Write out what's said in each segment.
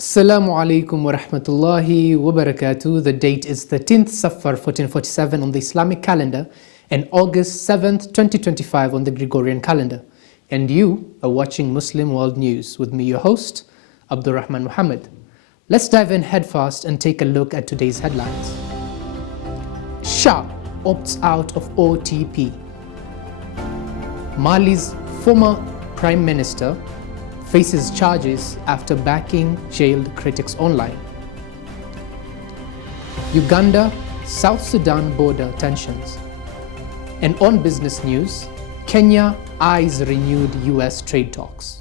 Assalamu alaikum wa rahmatullahi wa barakatuh. The date is 13th Safar 1447 on the Islamic calendar and August 7th, 2025 on the Gregorian calendar. And you are watching Muslim World News with me, your host, Abdurrahman Muhammad. Let's dive in headfirst and take a look at today's headlines. Shah opts out of OTP. Mali's former Prime Minister faces charges after backing jailed critics online. Uganda, South Sudan border tensions. And on business news, Kenya eyes renewed US trade talks.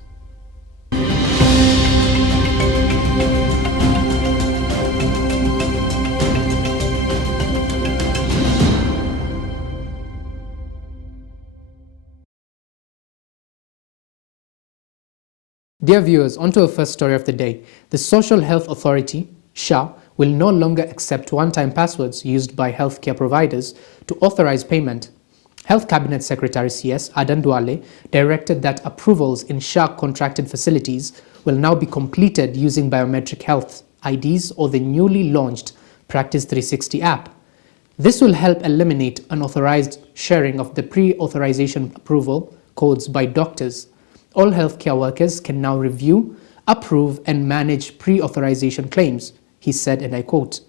Dear viewers, on to our first story of the day. The Social Health Authority, SHA, will no longer accept one-time passwords used by healthcare providers to authorize payment. Health Cabinet Secretary CS Adan Duale directed that approvals in SHA contracted facilities will now be completed using biometric health IDs or the newly launched Practice 360 app. This will help eliminate unauthorized sharing of the pre-authorization approval codes by doctors. All healthcare workers can now review, approve, and manage pre-authorization claims, he said, and I quote.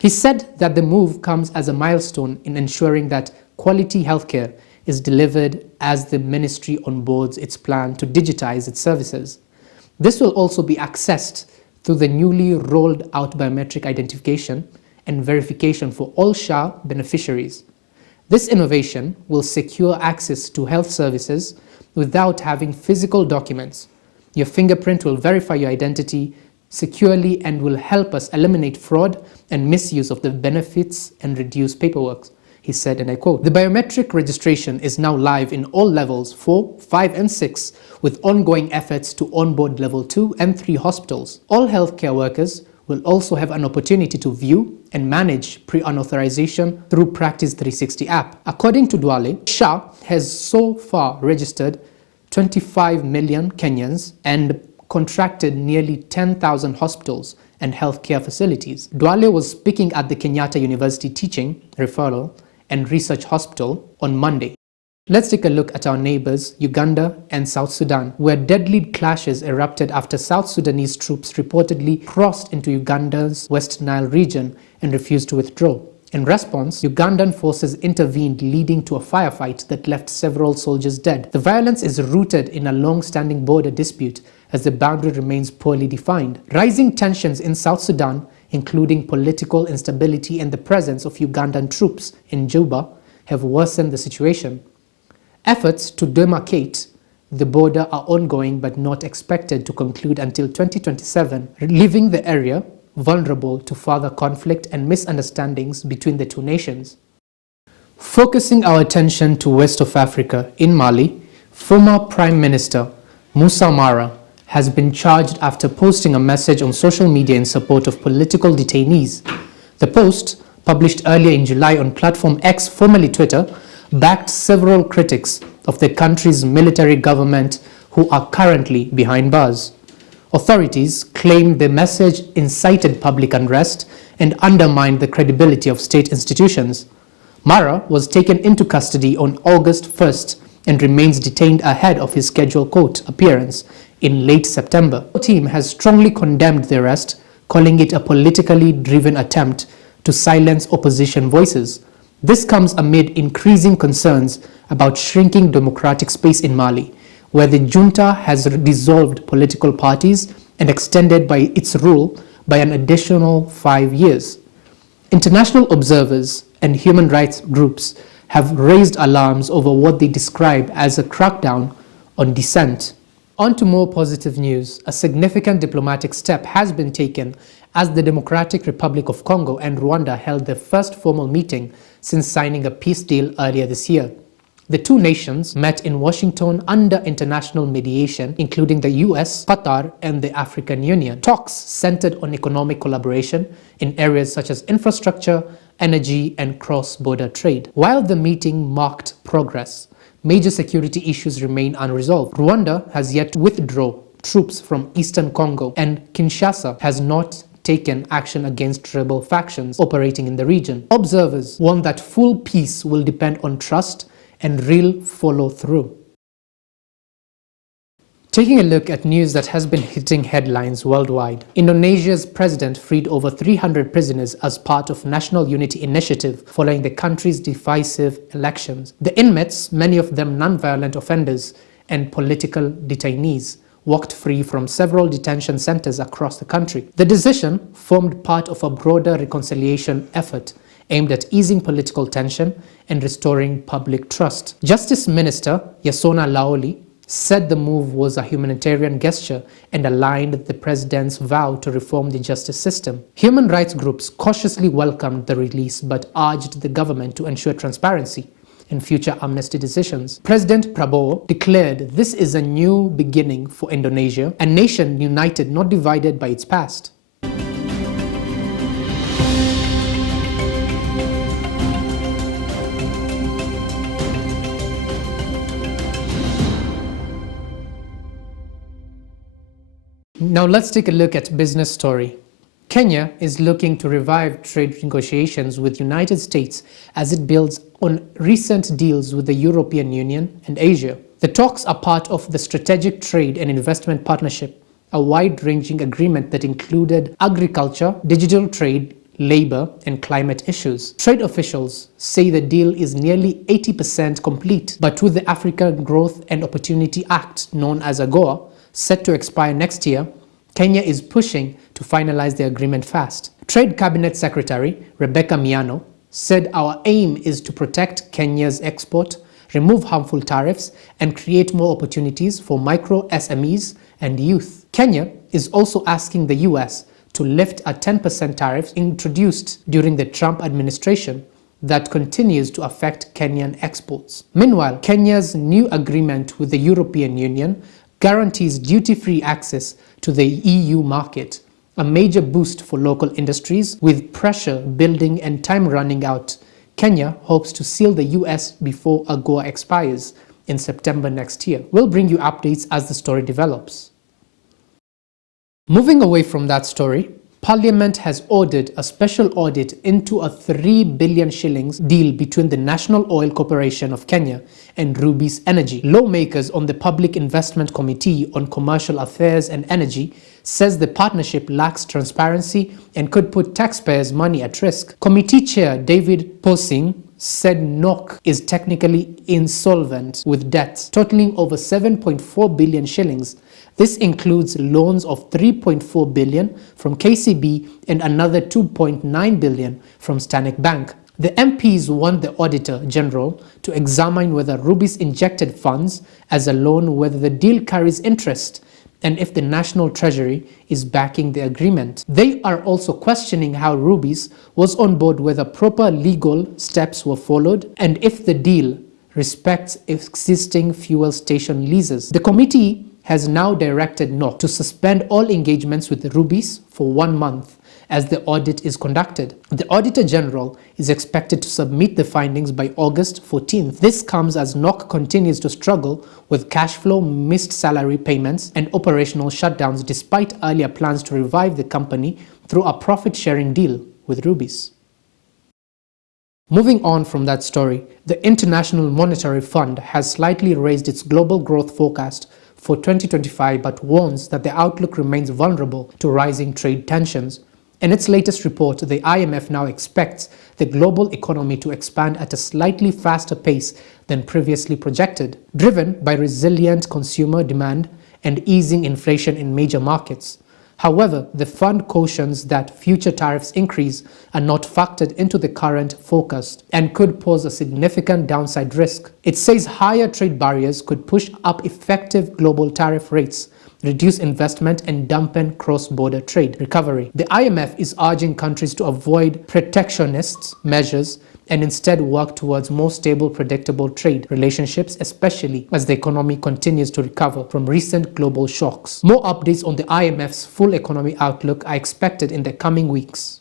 He said that the move comes as a milestone in ensuring that quality healthcare is delivered as the ministry onboards its plan to digitize its services. This will also be accessed through the newly rolled out biometric identification and verification for all SHA beneficiaries. This innovation will secure access to health services without having physical documents. Your fingerprint will verify your identity securely and will help us eliminate fraud and misuse of the benefits and reduce paperwork, he said, and I quote. The biometric registration is now live in all levels 4, 5, and 6, with ongoing efforts to onboard level 2 and 3 hospitals. All healthcare workers will also have an opportunity to view and manage pre-authorization through Practice 360 app. According to Duale, SHA has so far registered 25 million Kenyans and contracted nearly 10,000 hospitals and healthcare facilities. Duale was speaking at the Kenyatta University Teaching, Referral and Research Hospital on Monday. Let's take a look at our neighbors, Uganda and South Sudan, where deadly clashes erupted after South Sudanese troops reportedly crossed into Uganda's West Nile region and refused to withdraw. In response, Ugandan forces intervened, leading to a firefight that left several soldiers dead. The violence is rooted in a long-standing border dispute as the boundary remains poorly defined. Rising tensions in South Sudan, including political instability and the presence of Ugandan troops in Juba, have worsened the situation. Efforts to demarcate the border are ongoing but not expected to conclude until 2027, leaving the area vulnerable to further conflict and misunderstandings between the two nations. Focusing our attention to west of Africa, in Mali, former Prime Minister Moussa Mara has been charged after posting a message on social media in support of political detainees. The post, published earlier in July on platform X, formerly Twitter, backed several critics of the country's military government who are currently behind bars. Authorities claimed the message incited public unrest and undermined the credibility of state institutions. Mara was taken into custody on August 1st and remains detained ahead of his scheduled court appearance in late September. The team has strongly condemned the arrest, calling it a politically driven attempt to silence opposition voices. This comes amid increasing concerns about shrinking democratic space in Mali, where the junta has dissolved political parties and extended by its rule by an additional 5 years. International observers and human rights groups have raised alarms over what they describe as a crackdown on dissent. On to more positive news. A significant diplomatic step has been taken as the Democratic Republic of Congo and Rwanda held their first formal meeting since signing a peace deal earlier this year. The two nations met in Washington under international mediation, including the US, Qatar, and the African Union. Talks centered on economic collaboration in areas such as infrastructure, energy, and cross-border trade. While the meeting marked progress, major security issues remain unresolved. Rwanda has yet to withdraw troops from eastern Congo, and Kinshasa has not taken action against rebel factions operating in the region. Observers warn that full peace will depend on trust and real follow-through. Taking a look at news that has been hitting headlines worldwide. Indonesia's president freed over 300 prisoners as part of National Unity Initiative following the country's divisive elections. The inmates, many of them non-violent offenders and political detainees, walked free from several detention centers across the country. The decision formed part of a broader reconciliation effort aimed at easing political tension and restoring public trust. Justice Minister Yasona Laoli said the move was a humanitarian gesture and aligned the president's vow to reform the justice system. Human rights groups cautiously welcomed the release but urged the government to ensure transparency in future amnesty decisions. President Prabowo declared this is a new beginning for Indonesia, a nation united, not divided by its past. Now let's take a look at business story. Kenya is looking to revive trade negotiations with the United States as it builds on recent deals with the European Union and Asia. The talks are part of the Strategic Trade and Investment Partnership, a wide-ranging agreement that included agriculture, digital trade, labor, and climate issues. Trade officials say the deal is nearly 80% complete, but with the African Growth and Opportunity Act, known as AGOA, set to expire next year, Kenya is pushing to finalize the agreement fast. Trade Cabinet Secretary Rebecca Miano said our aim is to protect Kenya's export, remove harmful tariffs, and create more opportunities for micro SMEs and youth. Kenya is also asking the US to lift a 10% tariff introduced during the Trump administration that continues to affect Kenyan exports. Meanwhile, Kenya's new agreement with the European Union guarantees duty-free access to the EU market, a major boost for local industries. With pressure building and time running out, Kenya hopes to seal the US before AGOA expires in September next year. We'll bring you updates as the story develops. Moving away from that story, Parliament has ordered a special audit into a 3 billion shillings deal between the National Oil Corporation of Kenya and Rubis Energy. Lawmakers on the Public Investment Committee on Commercial Affairs and Energy says the partnership lacks transparency and could put taxpayers' money at risk. Committee Chair David Posing said NOC is technically insolvent with debts totaling over 7.4 billion shillings. This includes loans of 3.4 billion from KCB and another 2.9 billion from Stanbic Bank. The MPs want the Auditor General to examine whether Rubis injected funds as a loan, whether the deal carries interest, and if the National Treasury is backing the agreement. They are also questioning how Rubis was on board, whether proper legal steps were followed, and if the deal respects existing fuel station leases. The committee has now directed NOC to suspend all engagements with Rubis for 1 month as the audit is conducted. The Auditor General is expected to submit the findings by August 14th. This comes as NOC continues to struggle with cash flow, missed salary payments, and operational shutdowns despite earlier plans to revive the company through a profit-sharing deal with Rubis. Moving on from that story, the International Monetary Fund has slightly raised its global growth forecast for 2025 but warns that the outlook remains vulnerable to rising trade tensions. In its latest report, the IMF now expects the global economy to expand at a slightly faster pace than previously projected, driven by resilient consumer demand and easing inflation in major markets. However, the fund cautions that future tariffs increase are not factored into the current forecast and could pose a significant downside risk. It says higher trade barriers could push up effective global tariff rates, reduce investment, and dampen cross-border trade recovery. The IMF is urging countries to avoid protectionist measures and instead work towards more stable, predictable trade relationships, especially as the economy continues to recover from recent global shocks. More updates on the IMF's full economy outlook are expected in the coming weeks.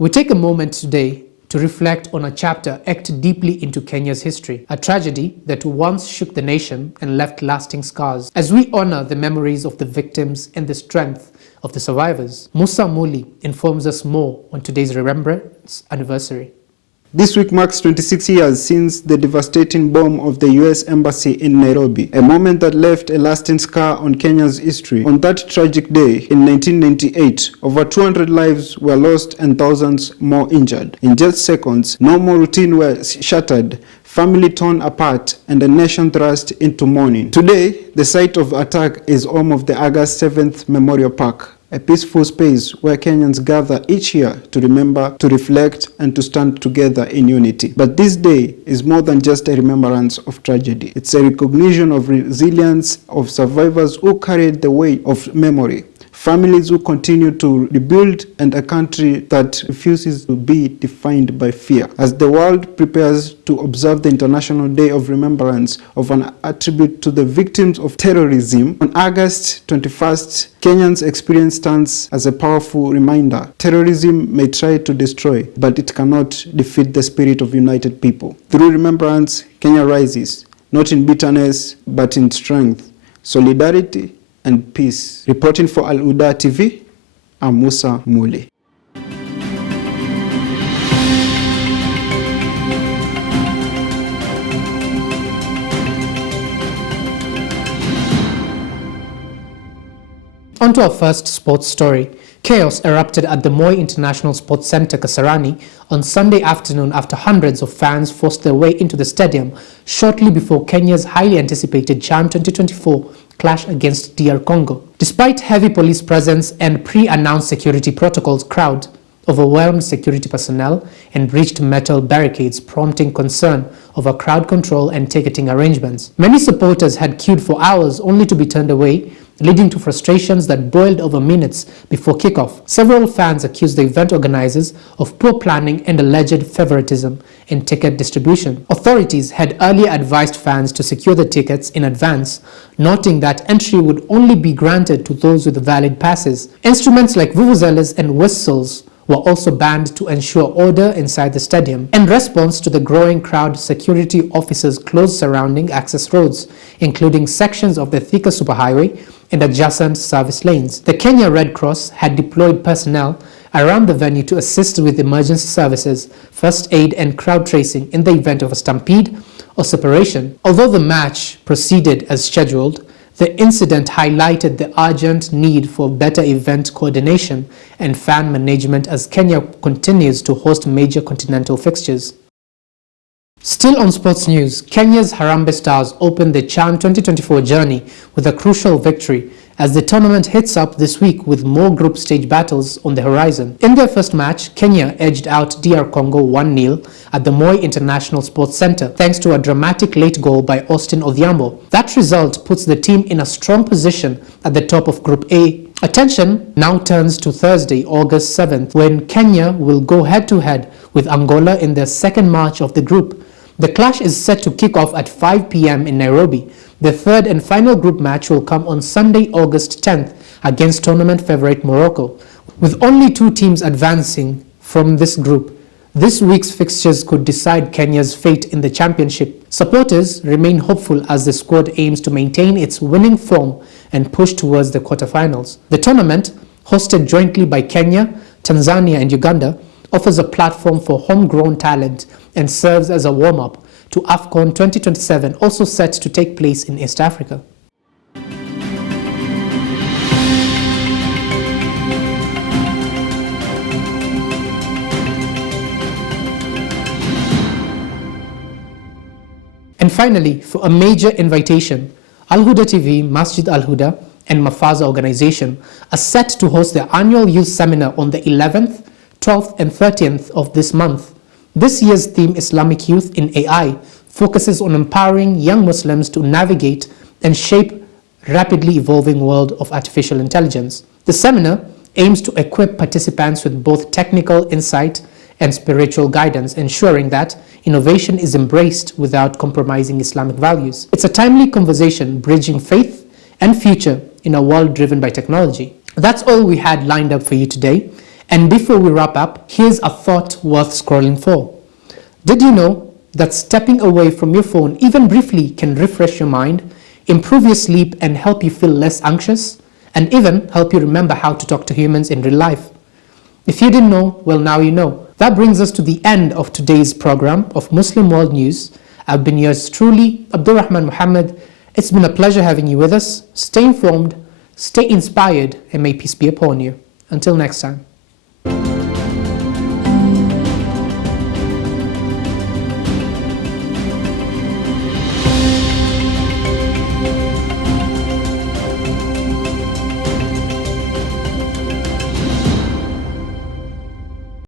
We take a moment today to reflect on a chapter etched deeply into Kenya's history, a tragedy that once shook the nation and left lasting scars. As we honor the memories of the victims and the strength of the survivors, Musa Muli informs us more on today's Remembrance Anniversary. This week marks 26 years since the devastating bomb of the US Embassy in Nairobi, a moment that left a lasting scar on Kenya's history. On that tragic day in 1998, over 200 lives were lost and thousands more injured. In just seconds, no more routine were shattered, family torn apart, and a nation thrust into mourning. Today, the site of the attack is home of the August 7th Memorial Park, a peaceful space where Kenyans gather each year to remember, to reflect, and to stand together in unity. But this day is more than just a remembrance of tragedy. It's a recognition of resilience of survivors who carried the weight of memory, families who continue to rebuild, and a country that refuses to be defined by fear. As the world prepares to observe the International Day of Remembrance of an attribute to the victims of terrorism, on August 21st, Kenyans' experience stands as a powerful reminder. Terrorism may try to destroy, but it cannot defeat the spirit of united people. Through remembrance, Kenya rises, not in bitterness, but in strength, solidarity, and peace. Reporting for Al Huda TV, I'm Musa Muli. On to our first sports story. Chaos erupted at the Moi International Sports Centre, Kasarani, on Sunday afternoon after hundreds of fans forced their way into the stadium shortly before Kenya's highly anticipated CHAN 2024 clash against DR Congo. Despite heavy police presence and pre-announced security protocols, crowd overwhelmed security personnel and breached metal barricades, prompting concern over crowd control and ticketing arrangements. Many supporters had queued for hours only to be turned away, leading to frustrations that boiled over minutes before kickoff. Several fans accused the event organizers of poor planning and alleged favoritism in ticket distribution. Authorities had earlier advised fans to secure the tickets in advance, noting that entry would only be granted to those with valid passes. Instruments like vuvuzelas and whistles were also banned to ensure order inside the stadium. In response to the growing crowd, security officers closed surrounding access roads, including sections of the Thika Superhighway and adjacent service lanes. The Kenya Red Cross had deployed personnel around the venue to assist with emergency services, first aid, and crowd tracing in the event of a stampede or separation. Although the match proceeded as scheduled, the incident highlighted the urgent need for better event coordination and fan management as Kenya continues to host major continental fixtures. Still on sports news, Kenya's Harambe Stars opened the CHAN 2024 journey with a crucial victory as the tournament hits up this week with more group stage battles on the horizon. In their first match, Kenya edged out DR Congo 1-0 at the Moi International Sports Centre thanks to a dramatic late goal by Austin Odhiambo. That result puts the team in a strong position at the top of Group A. Attention now turns to Thursday, August 7th, when Kenya will go head-to-head with Angola in their second match of the group. The clash is set to kick off at 5 p.m. in Nairobi. The third and final group match will come on Sunday, August 10th against tournament favorite Morocco. With only two teams advancing from this group, this week's fixtures could decide Kenya's fate in the championship. Supporters remain hopeful as the squad aims to maintain its winning form and push towards the quarterfinals. The tournament, hosted jointly by Kenya, Tanzania, and Uganda, offers a platform for homegrown talent and serves as a warm-up to AFCON 2027, also set to take place in East Africa. And finally, for a major invitation, Al Huda TV, Masjid Al Huda, and Mafaza organization are set to host their annual youth seminar on the 11th, 12th, and 13th of this month. This year's theme, Islamic Youth in AI, focuses on empowering young Muslims to navigate and shape rapidly evolving world of artificial intelligence. The seminar aims to equip participants with both technical insight and spiritual guidance, ensuring that innovation is embraced without compromising Islamic values. It's a timely conversation bridging faith and future in a world driven by technology. That's all we had lined up for you today. And before we wrap up, here's a thought worth scrolling for. Did you know that stepping away from your phone, even briefly, can refresh your mind, improve your sleep, and help you feel less anxious, and even help you remember how to talk to humans in real life? If you didn't know, well, now you know. That brings us to the end of today's program of Muslim World News. I've been yours truly, Abdurrahman Muhammad. It's been a pleasure having you with us. Stay informed, stay inspired, and may peace be upon you. Until next time.